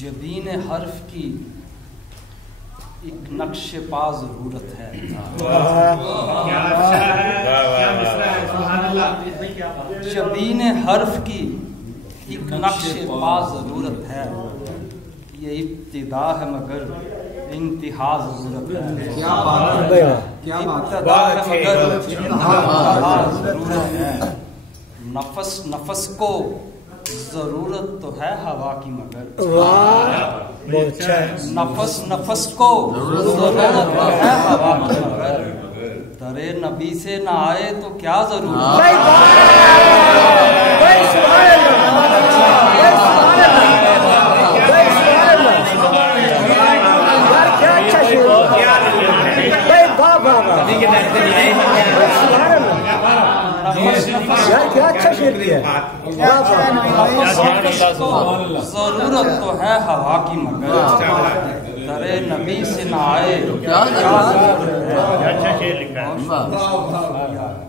جبین حرف کی ایک نقش پا ضرورت ہے. جبین حرف کی ایک نقش پا ضرورت ہے. یہ ابتدا ہے مگر انتہا ضرورت ہے. ابتدا ہے مگر انتہا ضرورت ہے. نفس نفس کو ضرورت تو ہے ہوا کی مگر نفس نفس کو ضرورت تو ہے ہوا کی مگر درے نبی سے نہ آئے تو کیا ضرورت. کیا اچھا شعر کیا. ضرورت تو ہے ہوا کی مگر درے نبی سے نہ آئے تو کیا ضرورت ہے.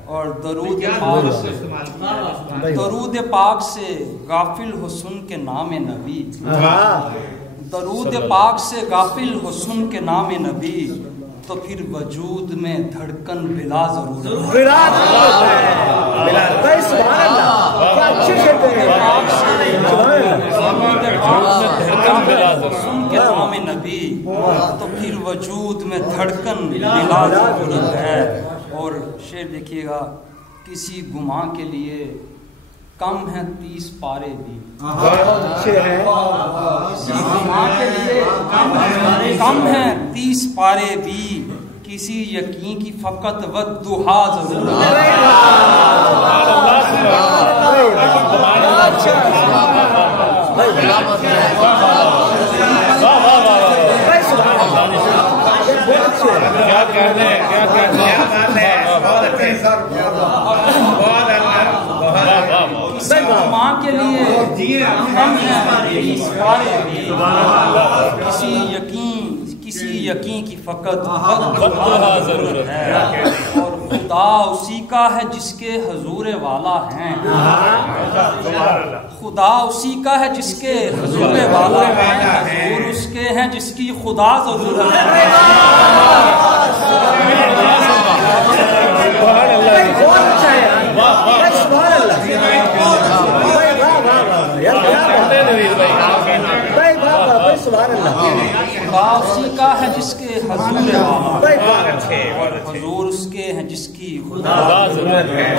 اور درود پاک سے غافل ہو سن کے نام نبی. درود پاک سے غافل ہو سن کے نام نبی تو پھر وجود میں دھڑکن بلا ضرورت ہے. سن کے نام نبی تو پھر وجود میں دھڑکن بلا ضرورت ہے. اور شعر دیکھیے گا. کسی گماں کے لیے کم ہیں 30 پارے بھی. کسی گماں کے لیے کم ہیں 30 پارے بھی. کسی یقین کی فقط والضحیٰ ضرورت ہے. ماں کے لیے ہم ہیں کسی یقین کی فقط ضرورت ہے. اور خدا اسی کا ہے جس کے حضور والا ہیں. خدا اسی کا ہے جس کے حضور والا ہیں. حضور اس کے ہیں جس کی خدا ضرورت ہے. خدا اسی کا ہے جس کے حضور والا حضور اس کے ہیں جس کی خدا ضرورت ہے.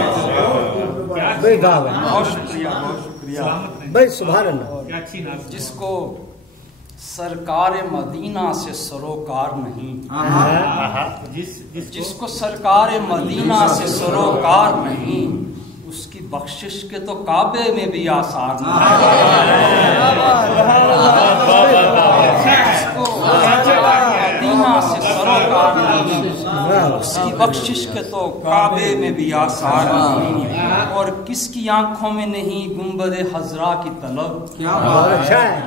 بہت شکریہ بھائی. سبحان اللہ. جس کو سرکار مدینہ سے سروکار نہیں, جس کو سرکار مدینہ سے سروکار نہیں, اس کی بخشش کے تو کعبے میں بھی آثار نہیں. جس کو مدینہ سے سروکار نہیں, اس کی بخشش کے تو کعبے میں بھی آثار نہیں. اور کس کی آنکھوں میں نہیں گنبد خضرا کی طلب,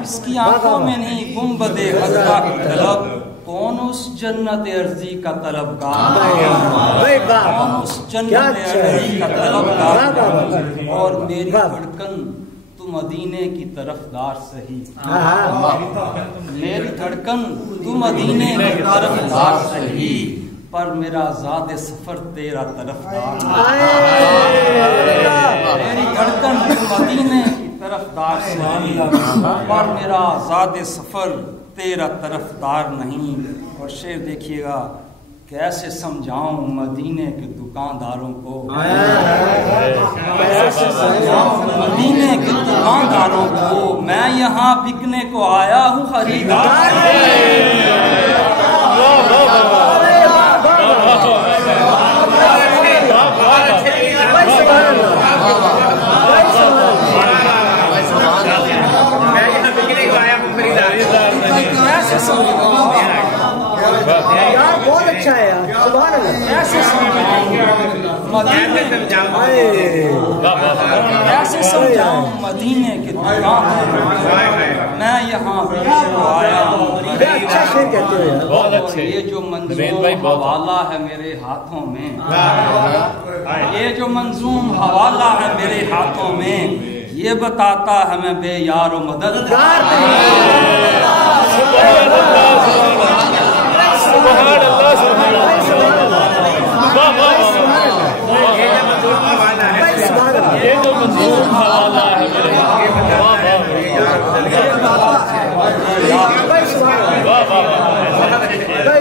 کس کی آنکھوں میں نہیں گنبد خضرا کی طلب, کون اس جنت ارضی کا طلبگار, کون اس جنت ارضی کا طلبگار. اور میری دھڑکن تو مدینے کی طرفدار سہی, میری دھڑکن تو مدینے کی طرفدار سہی, پر میرا زاد سفر تیرا طرفدار. میری دھڑکن تو مدینے کی طرفدار سہی, پر میرا زاد سفر تیرا طرفدار نہیں. اور شعر دیکھیے گا. کیسے سمجھاؤں مدینے کے دکانداروں کو, کیسے سمجھاؤں مدینے کے دکانداروں کو, میں یہاں بکنے کو آیا ہوں خریدار. بہت اچھا ہے یار. سبحان اللہ. ایسے سمجھاؤں مدینے کے دکان میں یہاں آیا ہوں. اچھا شعر کہتے ہو یار. بہت اچھے. یہ جو منظوم حوالہ ہے میرے ہاتھوں میں, یہ جو منظوم حوالہ ہے میرے ہاتھوں میں, یہ بتاتا ہے میں بے یار و مددگار نہیں.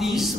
30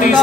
30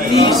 30